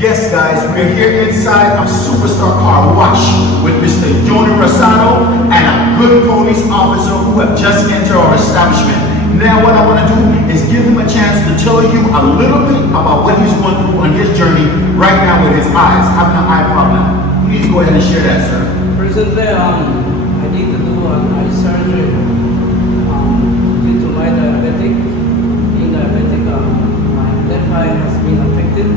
Yes, guys, we're here inside of Superstar Car Wash with Mr. Yhony Rosado and a good police officer who have just entered our establishment. Now what I want to do is give him a chance to tell you a little bit about what he's going through on his journey right now with his eyes, having an eye problem. Please go ahead and share that, sir. Recently, I need to do an eye surgery due to my diabetic. Being diabetic, my left eye has been affected.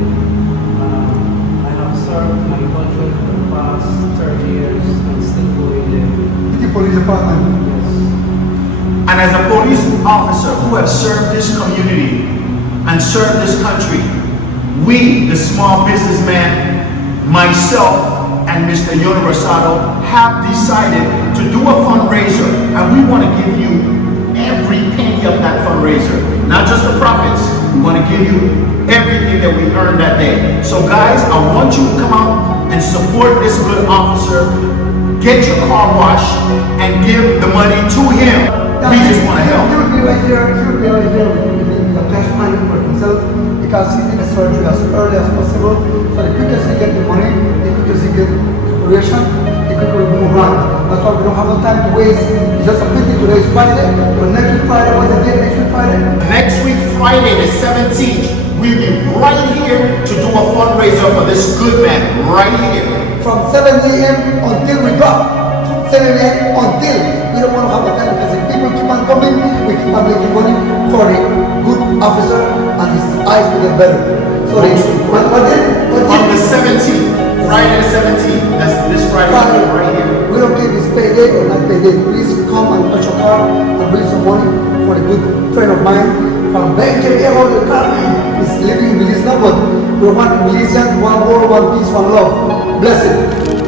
I have served my country for the past 30 years and still going there. The police department. Yes. And as a police officer who have served this community and served this country, we, the small businessman, myself, and Mr. Yhony Rosado have decided to do a fundraiser, and we want to give you every penny of that fundraiser, not just the profits. We want to give you everything that we earned that day. So guys, I want you to come out and support this good officer, get your car washed, and give the money to him. We just want to help. He will be right here. He will be right here with the cash money for himself because he did the surgery as early as possible. So the quickest he get the money, the quickest he get operation, the quicker we move around. That's why we don't have no time to waste. It's just a pity today is Friday, but next week Friday, what's the date next week Friday? Next week, Friday the 17th, we'll be right here to do a fundraiser for this good man, right here. From 7 a.m. until we drop. 7 a.m. until we don't want to have a time because if people keep on coming, we keep on making money for the good officer and his eyes will get better. So On the 17th, Friday the 17th, that's this Friday right here. We don't care if it's payday or not payday. Please come and touch your car and bring some money for a good friend of mine from Berne. The car is living in Belize now, but we want Belizean, one world, one peace, one love. Bless it.